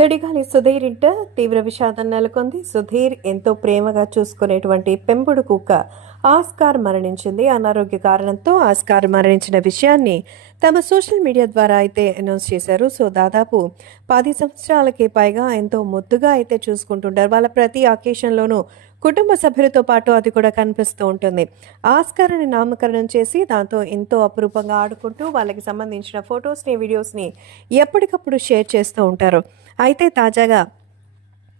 సుడిగాలి సుధీర్ ఇంట తీవ్ర విషాదం నెలకొంది. సుధీర్ ఎంతో ప్రేమగా చూసుకునేటువంటి పెంపుడు కుక్క ఆస్కార్ మరణించింది. అనారోగ్య కారణంతో ఆస్కార్ మరణించిన విషయాన్ని తమ సోషల్ మీడియా ద్వారా అయితే అనౌన్స్ చేశారు. సో దాదాపు 10 సంవత్సరాలకి పైగా ఎంతో ముద్దుగా అయితే చూసుకుంటుంటారు. వాళ్ళ ప్రతి అకేషన్లోనూ కుటుంబ సభ్యులతో పాటు అది కూడా కనిపిస్తూ ఉంటుంది. ఆస్కార్ అని నామకరణం చేసి దాంతో ఎంతో అపురూపంగా ఆడుకుంటూ వాళ్ళకి సంబంధించిన ఫొటోస్ని, వీడియోస్ని ఎప్పటికప్పుడు షేర్ చేస్తూ ఉంటారు. అయితే తాజాగా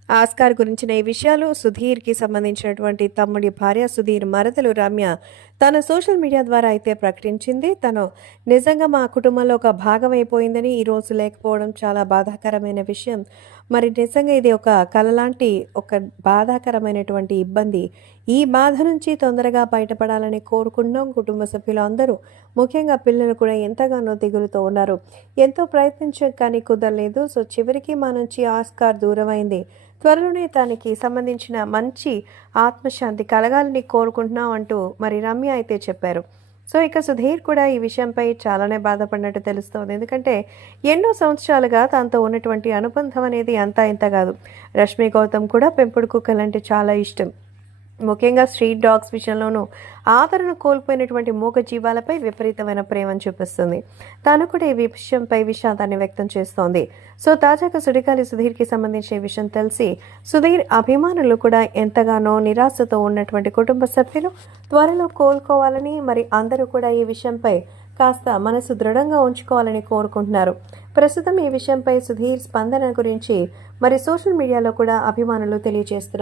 ఆస్కార్ గురించిన ఈ విషయాలు సుధీర్కి సంబంధించినటువంటి తమ్ముడి భార్య సుధీర్ మరదలు రమ్య తన సోషల్ మీడియా ద్వారా అయితే ప్రకటించింది. తను నిజంగా మా కుటుంబంలో ఒక భాగం అయిపోయిందని, ఈరోజు లేకపోవడం చాలా బాధాకరమైన విషయం. మరి నిజంగా ఇది ఒక కలలాంటి ఒక బాధాకరమైనటువంటి ఇబ్బంది. ఈ బాధ నుంచి తొందరగా బయటపడాలని కోరుకుంటున్నాం. కుటుంబ సభ్యులు అందరూ, ముఖ్యంగా పిల్లలు కూడా ఎంతగానో దిగులుతో ఉన్నారు. ఎంతో ప్రయత్నించాం కానీ కుదరలేదు. సో చివరికి మా నుంచి ఆస్కార్ దూరమైంది. త్వరలోనే దానికి సంబంధించిన మంచి ఆత్మశాంతి కలగాలని కోరుకుంటున్నాం అంటూ మరి రమ్య అయితే చెప్పారు. సో ఇక సుధీర్ కూడా ఈ విషయంపై చాలానే బాధపడినట్టు తెలుస్తోంది. ఎందుకంటే ఎన్నో సంవత్సరాలుగా తనతో ఉన్నటువంటి అనుబంధం అనేది అంతా ఇంత కాదు. రష్మి గౌతమ్ కూడా పెంపుడు కుక్కలంటే చాలా ఇష్టం. ముఖ్యంగా స్ట్రీట్ డాగ్స్ విషయంలోనూ ఆదరణ కోల్పోయినటువంటి మూగ జీవాలపై విపరీతమైన ప్రేమను చూపిస్తుంది. తాను కూడా ఈ విషయంపై విషాదాన్ని వ్యక్తం చేస్తోంది. సో తాజాగా సుడిగాలి సుధీర్కి సంబంధించిన ఈ విషయం తెలిసి సుధీర్ అభిమానులు కూడా ఎంతగానో నిరాశతో ఉన్నటువంటి కుటుంబ సభ్యులు త్వరలో కోలుకోవాలని, మరి అందరూ కూడా ఈ విషయంపై కాస్త మనసు దృఢంగా ఉంచుకోవాలని కోరుకుంటున్నారు. ప్రస్తుతం ఈ విషయంపై సుధీర్ స్పందన గురించి మరి సోషల్ మీడియాలో కూడా అభిమానులు తెలియజేస్తున్నారు.